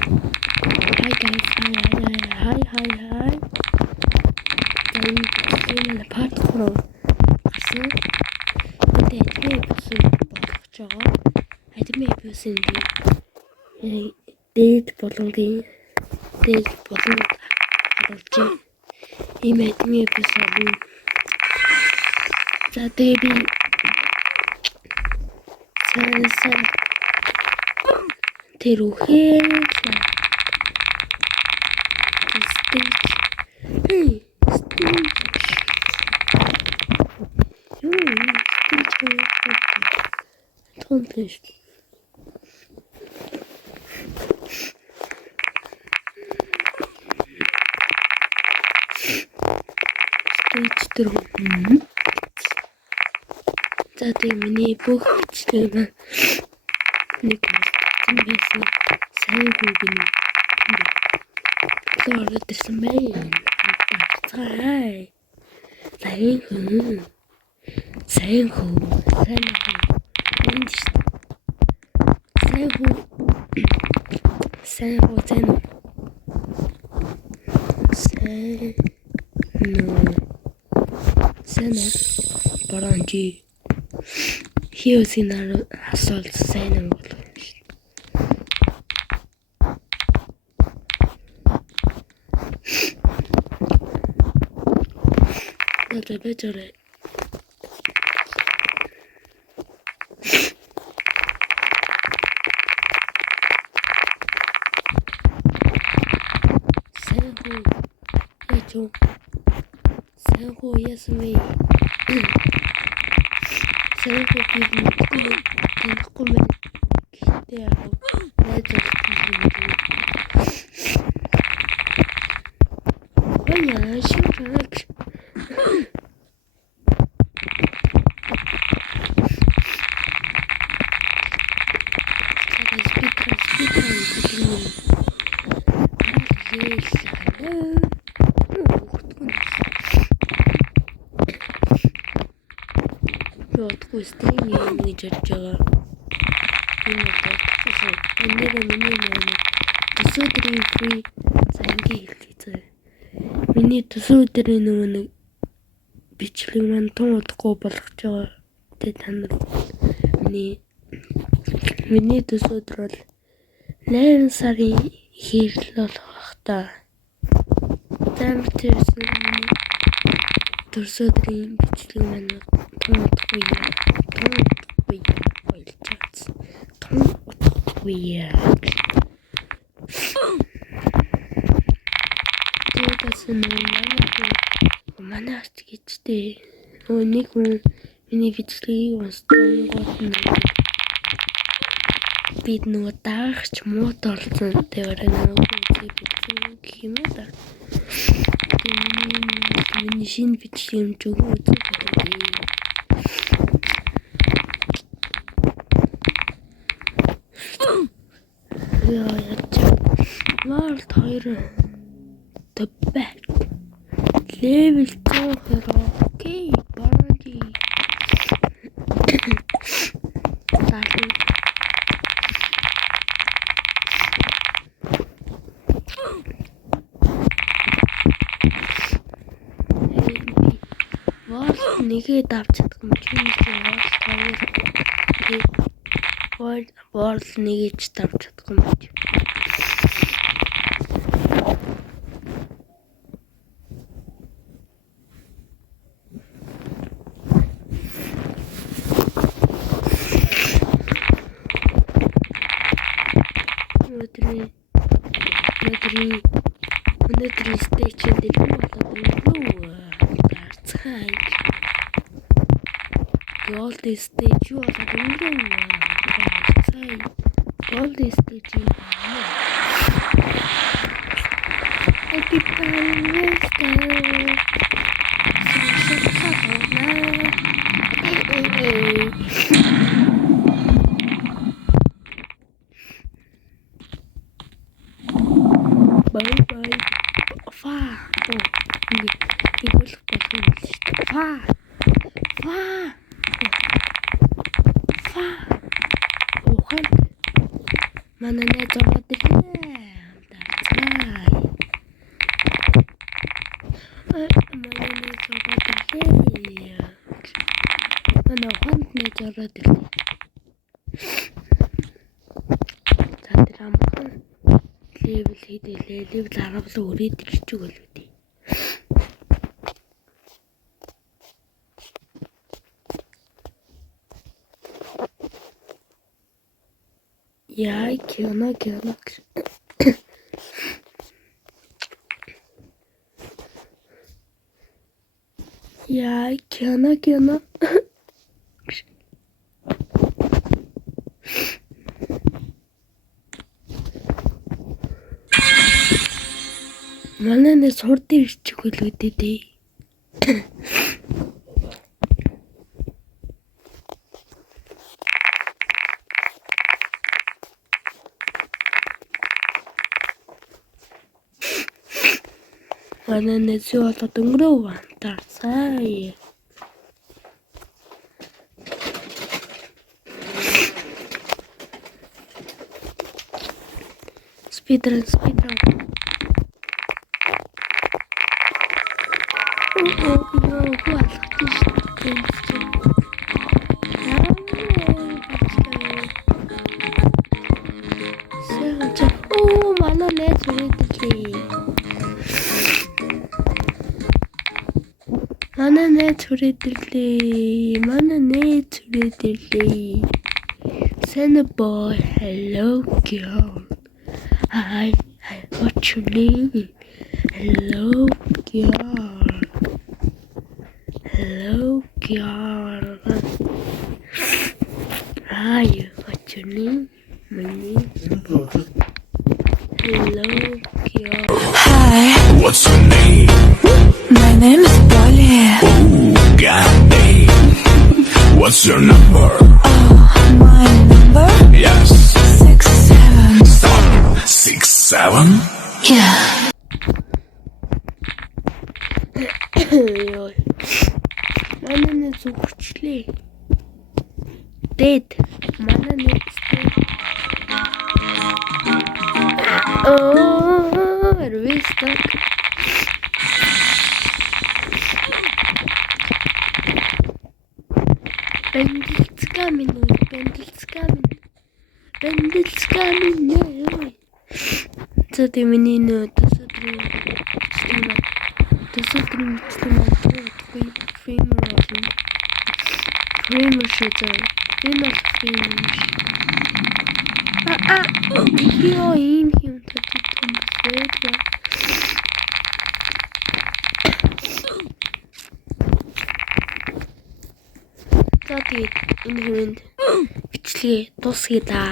Hi guys, hi. Энэ part 3 гэсэн. Энд эдгээр бүсэн болгож байгаа. Админ бүсэн би дээд болон харуулж ийм админ бүсэн. За тэгээ би сайн тэр үхээр за тэгээ миний бүх бичлэг нэг болсон байсан сайн хүүгний ороод ирсэн байна. Сайн хүү. Энд шүү дээ. Сайн баранжи. Хиосинаар асуулт сайн юм болов. Better. Sanho yes me. Sanho comment. Стрим гэж бодож байгаа. Энэ төсөөдрийн free зангийн хэлээ. Миний төсөөдрийн нөгөө нэг бичлэг маань тун удахгүй болгож байгаа. Тэгээ та нар миний төсөөдөр бол 8 сарын хэрэл болох та. Замд тэрсэн миний төсөөдрийн бичлэг маань тун удахгүй манайч гэжтэй нэг хүн миний бичлэгийг унссан гол нь бид нөгөө даагч мууд олсон тэр нөгөө гэх юм да. Миний шинэ бичлэг юм ч үгүй үзэх. World 2 the back level 2 okay body нэгээ давч чадах юм чи World нэгэж давч чадах юм чи Өнөөдрийн station дээр Gold stage юу болоод өнгөрөө. Gold stage. Bye. Манай найз ороод ирлээ. ороод ирлээ. За тэр амхан левел хийдэлээ. Левел 10 руу өрөөд ирчих үгүй л үү. Яа, кино. Яа, кино. Манай нэ сурд ирчих үгүй л үү дээ. Манай нэ зөөлөд өнгөрөө вантарсаа. Speedrun. Манай нэ зүрээдлээ. Манай нэ зүрээдлээ. Send a boy, hello girl. Hi, what's your name? Hello girl. Hi, what's your name? My name. Hello girl. Hi, what's your name? My name is Polly. Ooh, goddamn. What's your number? My number? Yes. 67. Stop. 67? Yeah. Йой. Манай нэ зүгчлээ. Dead. Манай нэ dead. Restart. Бандits coming. За тийм миний нөө төсөөлтийн За тэгээд энэ хүнд бичлэгээ дуусгая да.